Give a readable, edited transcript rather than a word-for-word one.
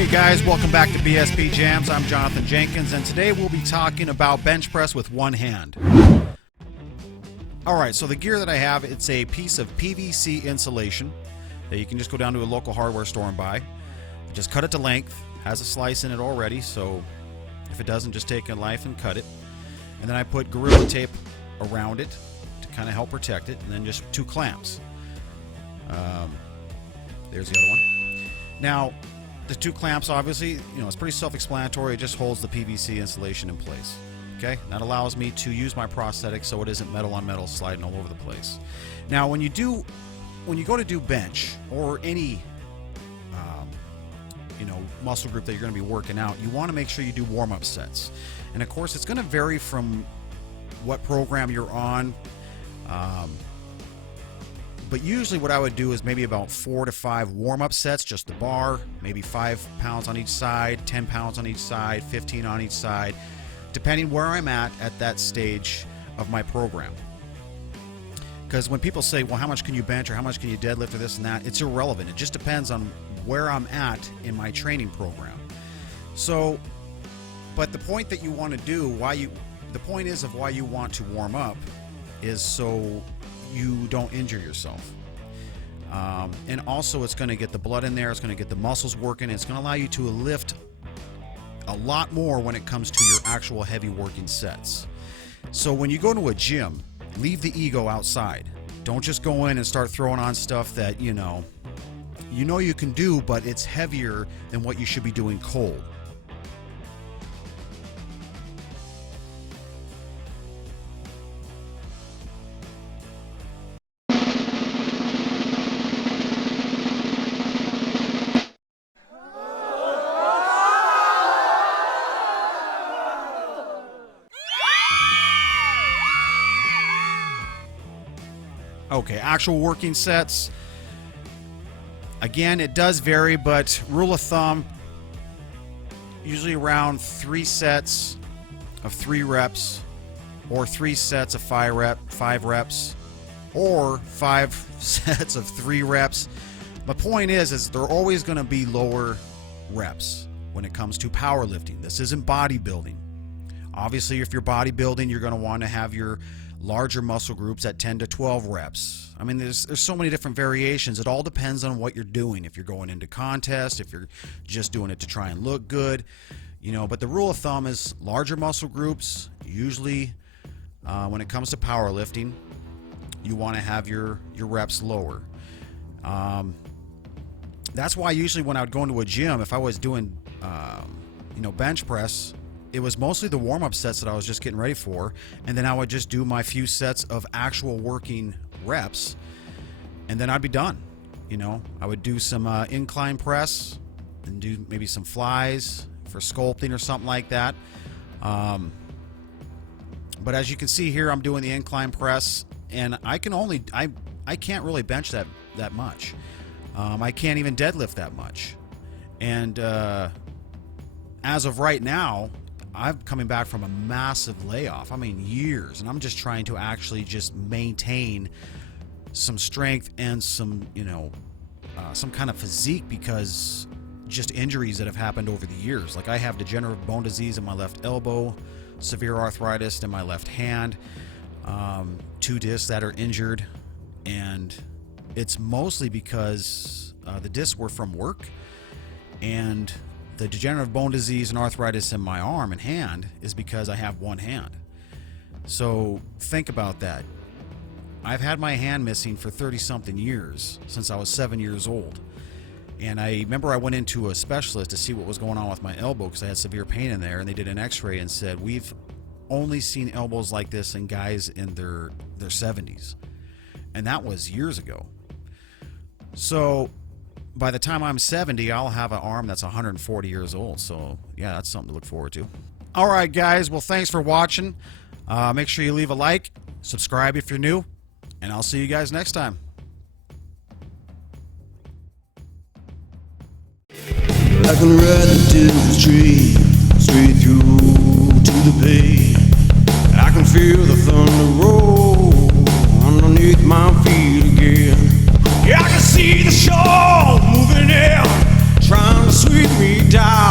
Hey guys, welcome back to BSP Jams. I'm Jonathan Jenkins, and today we'll be talking about bench press with one hand. Alright, so the gear that I have, it's a piece of PVC insulation that you can just go down to a local hardware store and buy. Just cut it to length, has a slice in it already, so if it doesn't, just take a knife and cut it. And then I put Gorilla Tape around it to kind of help protect it, and then just 2 clamps. There's the other one. Now, the 2 clamps, obviously, it's pretty self-explanatory. It just holds the PVC insulation in place. Okay, that allows me to use my prosthetic so it isn't metal on metal sliding all over the place. Now, when you go to do bench or any muscle group that you're going to be working out, you want to make sure you do warm-up sets. And of course, it's going to vary from what program you're on. But usually what I would do is maybe about 4 to 5 warm-up sets, just the bar, maybe 5 pounds on each side, 10 pounds on each side, 15 on each side, depending where I'm at that stage of my program. Because when people say, well, how much can you bench or how much can you deadlift or this and that, it's irrelevant. It just depends on where I'm at in my training program. So, but the point that you want to do, the point is of why you want to warm up is so you don't injure yourself. And also it's going to get the blood in there, it's going to get the muscles working, it's going to allow you to lift a lot more when it comes to your actual heavy working sets. So when you go to a gym, leave the ego outside. Don't just go in and start throwing on stuff that you know you can do, but it's heavier than what you should be doing cold. Okay, actual working sets. Again, it does vary, but rule of thumb, usually around 3 sets of 3 reps, or 3 sets of 5 reps, or 5 sets of 3 reps. My point is they're always going to be lower reps when it comes to powerlifting. This isn't bodybuilding. Obviously, if you're bodybuilding, you're going to want to have your larger muscle groups at 10 to 12 reps. I mean, there's so many different variations. It all depends on what you're doing. If you're going into contest, if you're just doing it to try and look good, but the rule of thumb is larger muscle groups, usually when it comes to powerlifting, you want to have your reps lower. That's why usually when I would go into a gym, if I was doing bench press, it was mostly the warm-up sets that I was just getting ready for, and then I would just do my few sets of actual working reps, and then I'd be done. I would do some incline press and do maybe some flies for sculpting or something like that. But as you can see here, I'm doing the incline press, and I can't really bench that much. I can't even deadlift that much. And as of right now, I'm coming back from a massive layoff. I mean, years, and I'm just trying to actually just maintain some strength and some kind of physique, because just injuries that have happened over the years. Like, I have degenerative bone disease in my left elbow, severe arthritis in my left hand, 2 discs that are injured, and it's mostly because the discs were from work, and the degenerative bone disease and arthritis in my arm and hand is because I have one hand. So think about that. I've had my hand missing for 30-something years, since I was 7 years old. And I remember I went into a specialist to see what was going on with my elbow, because I had severe pain in there, and they did an x-ray and said, we've only seen elbows like this in guys in their 70s. And that was years ago. So by the time I'm 70, I'll have an arm that's 140 years old. So yeah, that's something to look forward to. All right, guys. Well, thanks for watching. Make sure you leave a like, subscribe if you're new, and I'll see you guys next time. I can ride the devil's tree straight through to the bay. I can feel the thunder roll underneath my feet again. Yeah, I can see the shore moving in, trying to sweep me down.